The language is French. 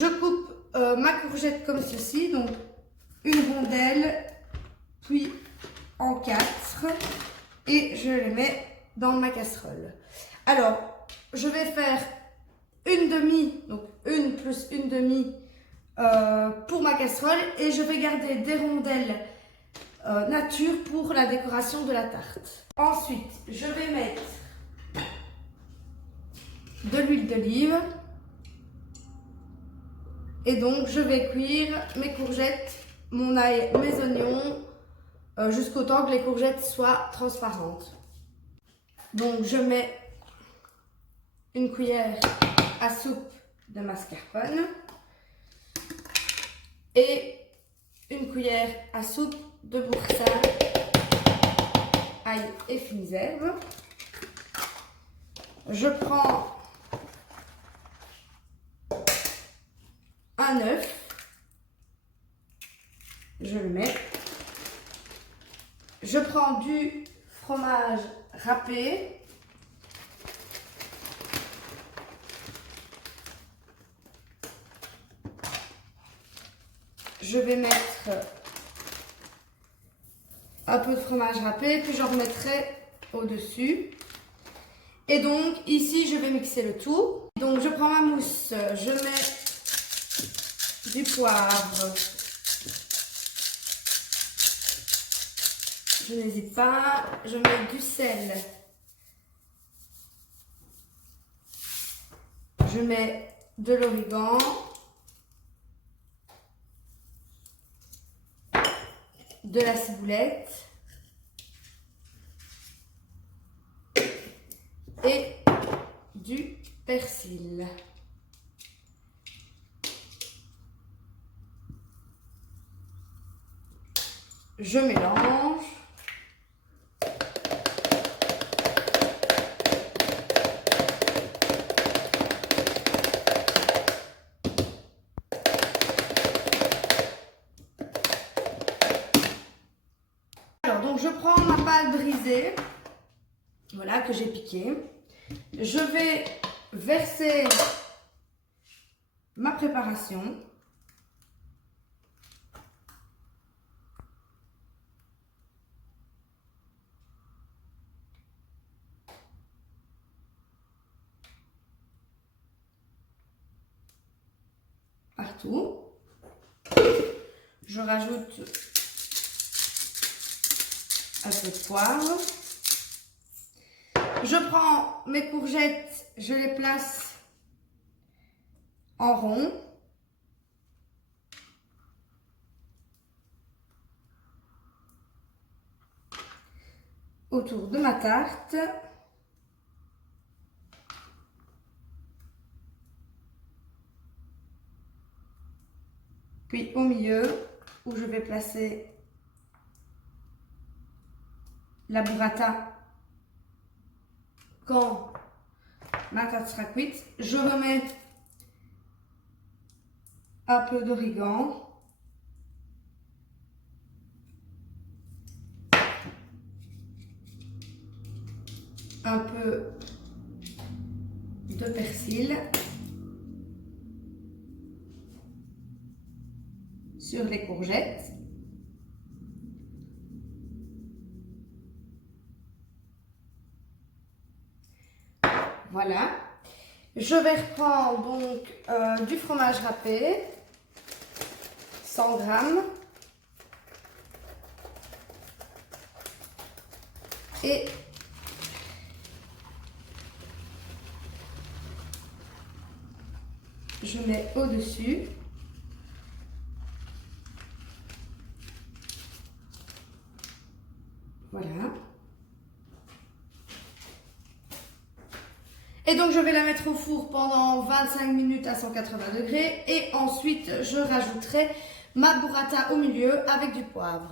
Je coupe ma courgette comme ceci, donc une rondelle, puis en 4, et je les mets dans ma casserole. Alors, je vais faire une demi, donc une plus une demi pour ma casserole, et je vais garder des rondelles nature pour la décoration de la tarte. Ensuite, je vais mettre de l'huile d'olive. Et donc, je vais cuire mes courgettes, mon ail, mes oignons, jusqu'au temps que les courgettes soient transparentes. Donc, je mets une cuillère à soupe de mascarpone et une cuillère à soupe de boursin, ail et fines herbes. Je prends un œuf, je le mets. Je prends du fromage râpé. Je vais mettre un peu de fromage râpé, puis j'en remettrai au-dessus. Et donc ici, je vais mixer le tout. Donc je prends ma mousse, je mets du poivre. Je n'hésite pas, je mets du sel. Je mets de l'origan. De la ciboulette. Et du persil. Je mélange. Alors, donc je prends ma pâte brisée, voilà, que j'ai piquée. Je vais verser ma préparation. Partout. Je rajoute un peu de poivre. Je prends mes courgettes, je les place en rond. Autour de ma tarte. Puis au milieu, où je vais placer la burrata quand ma tarte sera cuite. Je remets un peu d'origan. Un peu de persil sur les courgettes. Voilà. Je vais reprendre donc du fromage râpé, 100 grammes. Et je mets au-dessus. Voilà. Et donc je vais la mettre au four pendant 25 minutes à 180 degrés. Et ensuite je rajouterai ma burrata au milieu avec du poivre.